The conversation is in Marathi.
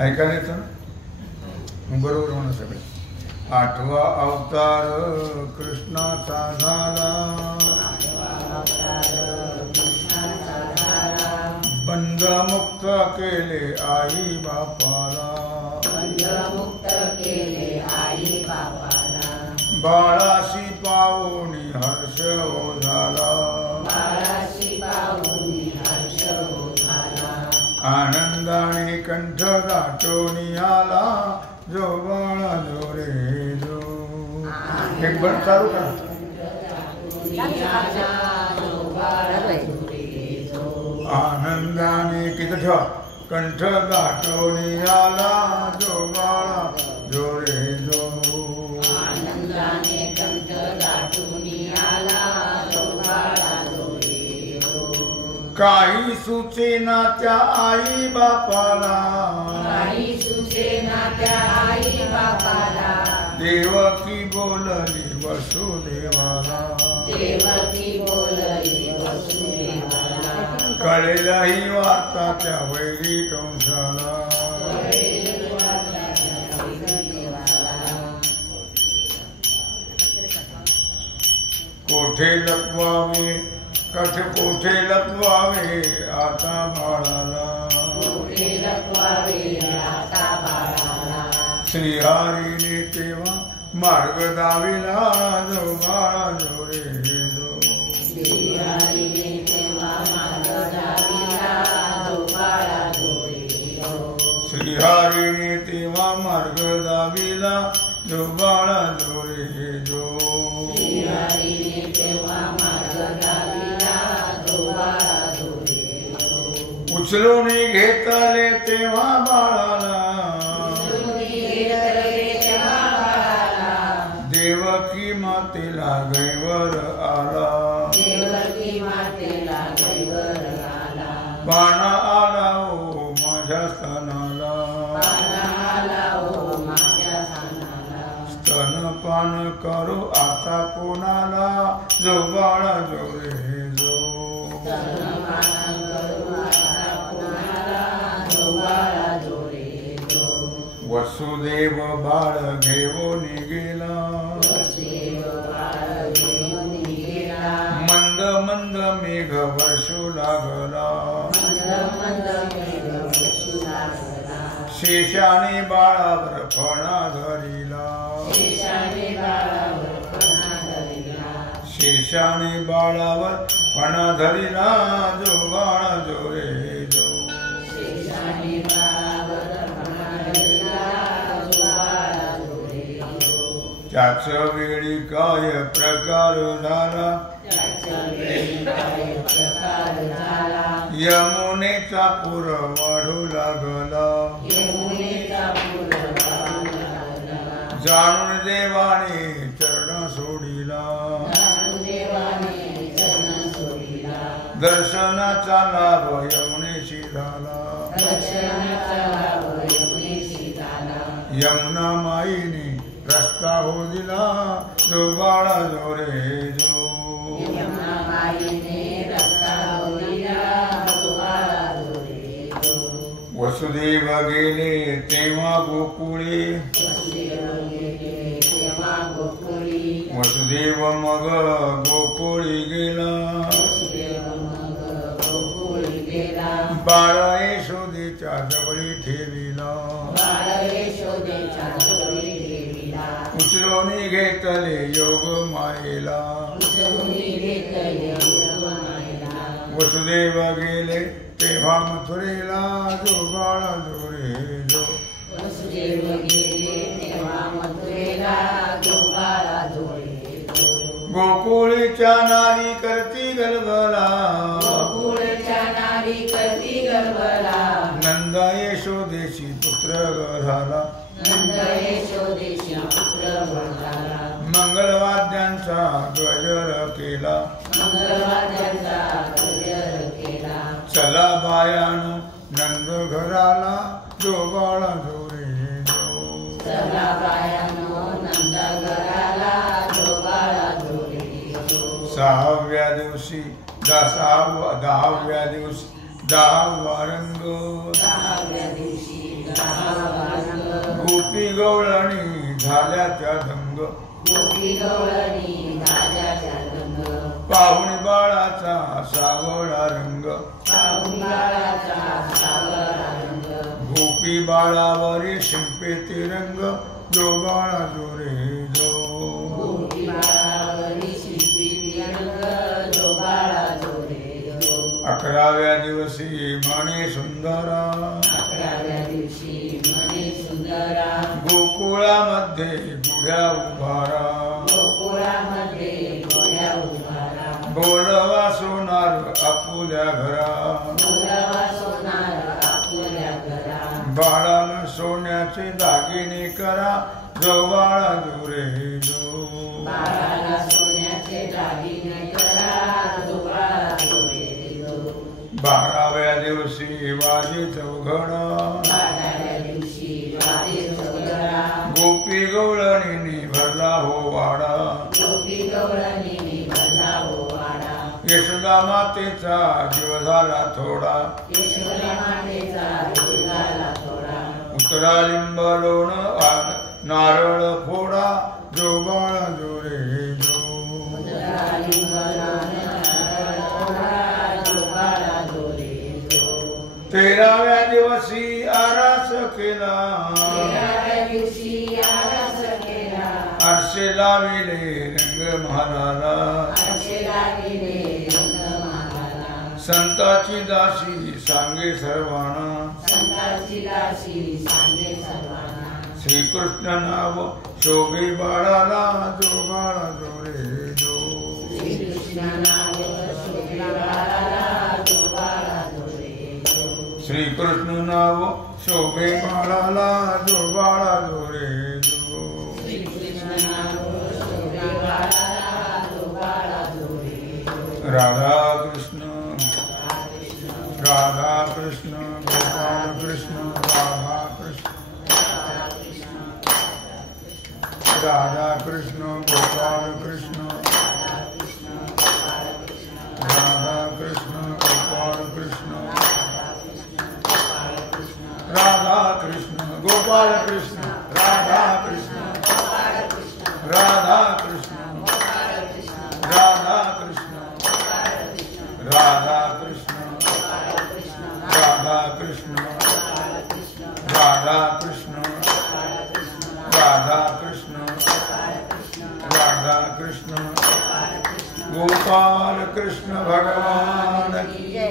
ऐकायला येतं ना बरोबर म्हणा सगळे. आठवा अवतार कृष्णाचा झाला, बंध मुक्त केले आई बापाला, बाळाशी पावोनी हर्ष हो झाला, आनंदाने कंठ दाटोनी आला जो बाळा जो रे जो. एक बन चालू करा. आनंदाने किती ठेवा. कंठ दाटोनी आला जो बाळा जो रे जो. काही सुचेना त्या आई बापाला, देवकी बोलली वसुदेवाला, कळेल ही वार्ता त्या वैरी कंसाला. कोठे लपवावे कोठे लपवावे आता बाळाला, श्रीहरीने तेव्हा मार्ग दाविला जो बाळा जो रे जो. श्रीहरीने तेव्हा मार्ग दाविला जो बाळा जो रे जो. उचलून घेतले तेव्हा बाळाला, देवकी मातेला गैवर आला, बाण आला ओ माझ्या स्तनाला, स्तनपान करू आता कोणाला जो बाळा जो रे जो. वसुदेव बाळ घेऊन गेला, मंद मंद मेघ वर्षू लागला, शेषाने बाळावर फणा धरिला, शेषाने बाळावर फणा धरिला जो बाळा जो रे जो. त्याच वेळी काय प्रकार झाला, यमुनेचा पूर वाढू लागला, जाणून देवाने चरण सोडिला, दर्शनाचा लाभ यमुनेशी झाला, यमुना माईने रस्ता हो दिला जो बाळा जो रे जो. वसुदेव गेले तेव्हा गोकुळी, वसुदेव मग गोकुळी गेला, बाळ यशोदेच्या जवळी ठेविला, उचलून घेतले योग मायेला, वसुदेव गेले तेव्हा मथुरेला जो बाळा जो रे जो. गोकुळच्या नारी करती गलबला, नंद यशोदेशी पुत्र झाला, मंगलवाद्यांचा गजर केला, चला बायानो नंद घराला जो बाळा जो रे जो. सहाव्या दिवशी 10व्या दिवशी 10वा रंग, गोपी गवळणी झाल्याच्या दंग पाहुणी बाळाचा सावळा रंग गोपी बाळावरी शिंपे तिरंग जो बाळा जो रे जो 11व्या दिवशी म्हणे सुंदरा गोकुळामध्ये गुढ्या उभारा बोलवा सोनार आपुल्या घरा बाळानं सोन्याचे दागिने करा जो बाळा जो रे जो 12व्या दिवशी वाजे चौघड गोपी गवळणीने भरला हो वाडा यशोदा मातेचा जीव झाला थोडा उतरा लिंब लोण नारळ फोडा जो बाळा जो रे जो 13व्या दिवशी आरास केला आरसे लाविले रंग महालाला संताची दासी सांगे सर्वांना श्रीकृष्ण नाव शोभे बाळाला जो बाळा जो रे जो श्रीकृष्ण नाव शोभे बाळाला जो बाळा जो रे जो राधा कृष्ण गोपाल कृष्ण राधा कृष्ण गोपाल कृष्ण राधा कृष्ण गोपाल कृष्ण राधा कृष्ण गोपाल कृष्ण राधा कृष्ण राधा कृष्ण राधा कृष्ण राधा कृष्ण राधा कृष्ण राधा कृष्ण राधा कृष्ण राधा कृष्ण गोपाल कृष्ण भगवान की जय।